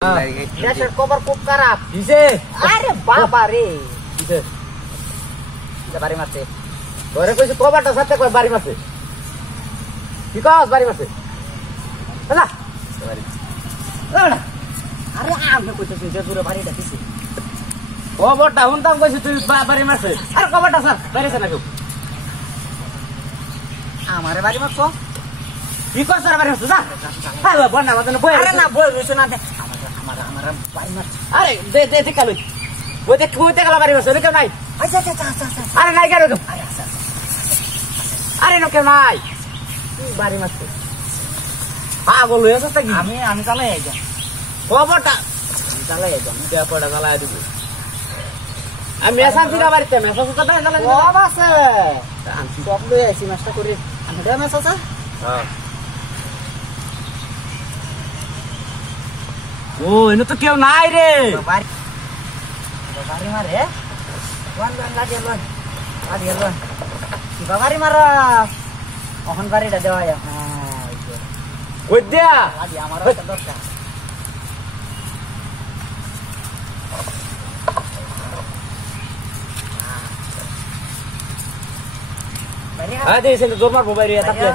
দেশের খবর খুব খারাপ দিছে। আরে বাবা রে দিছে বাড়ি মারছে তোরে কইছে কবারটা সাথে কই বাড়ি মারছে কি কস বাড়ি মারছে না আরে আমি কইতেছি যে দূরে বাড়িটা দিছে কবারটা হুনতাম কইছি তুই বাড়ি মারছে আরে কবারটা স্যার বাইরেছে না কেউ আমারে বাড়ি মারছো কি কস স্যার বাড়ি মারছো যা হ্যালো বন্না মতন বই আরে না বই রইছো না আমার বাড়ি মারছে আরে দে দে দে কালো ওই দেখ কালো বাড়ি মারছে কেউ নাই আচ্ছা আচ্ছা আচ্ছা আরে নাই কেন আরে আচ্ছা আরে নো কেউ নাই বাড়ি মারছে পাগল হয়ে গেছে কি আমি চালাই আইজা খবরটা চালাই আইজা দেয়া পড়া চালাই দিব আমি মেসাজ দিরা বাড়িতে মেসাজ তো তাই চালাই দিব বাবা আছে আমি সব লই আইছি মাস্টার করে আমি দে মেসাজ হ্যাঁ ও এনে তো কেউ নাই রে বাড়ি মারে ওয়ান লাগে লোন আদি লোন কি বাড়ি মারা ওখান বাড়িটা দেওয়া হ্যাঁ ওই দিয়া আদি আমার দরকার আরে এসে জোর মারবো বাইরে তাকে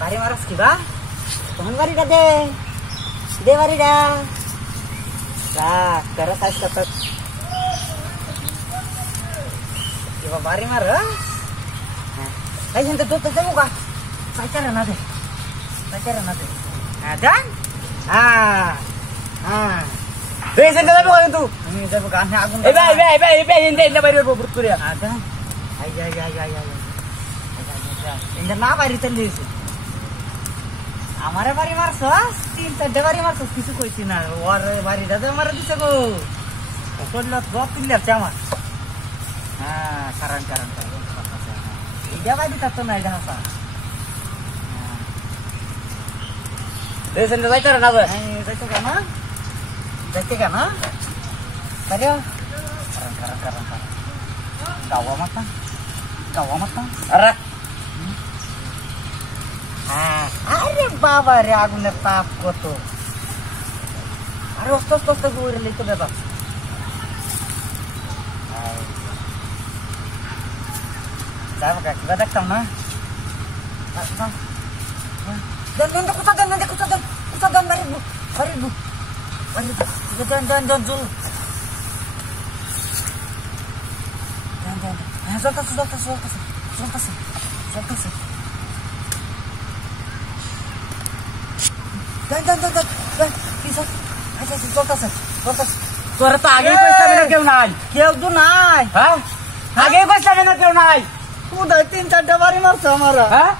বাড়ি মারাস কি বা ওখান বাড়িটা দে দে বাড়িটা রাখ করে সাইজ করতে এবার বাড়ি মার এই gente তো যাবো গা সাইচারে না দে হ্যাঁ দেন হ্যাঁ তুই gente যাবো কিন্তু আমি যাবো গা আমি আগুন এই gente বাইরে বুট করে হ্যাঁ দেন আই ইন্দা না বাইরে চলে এসে আমারে বাড়ি মারছস তিনটা বাড়ি মারছস কিছু কইছি না ওর বাড়িটা তো মারা দিছে গো করলো গপ তিনলে আমার হ্যাঁ কারণ এইটা বাড়ি তো না এটা হাসা দেশে যাইতে না যাবে যাইতে কেন আরে কারণ গাওয়া মাতা আরে আরে বাবা রে আগুনের তাপ কত আরে অস্ত ঘুরে লিখতে ব্যাপার যাবো কিবা দেখতাম না কোথা দেন বাড়ি দেন জল চলতেছে তোরা তো আগে কেউ নাই কেউ তো নাই হ্যাঁ আগে কেউ নাই 3-4 বাড়ি মারছে আমার হ্যাঁ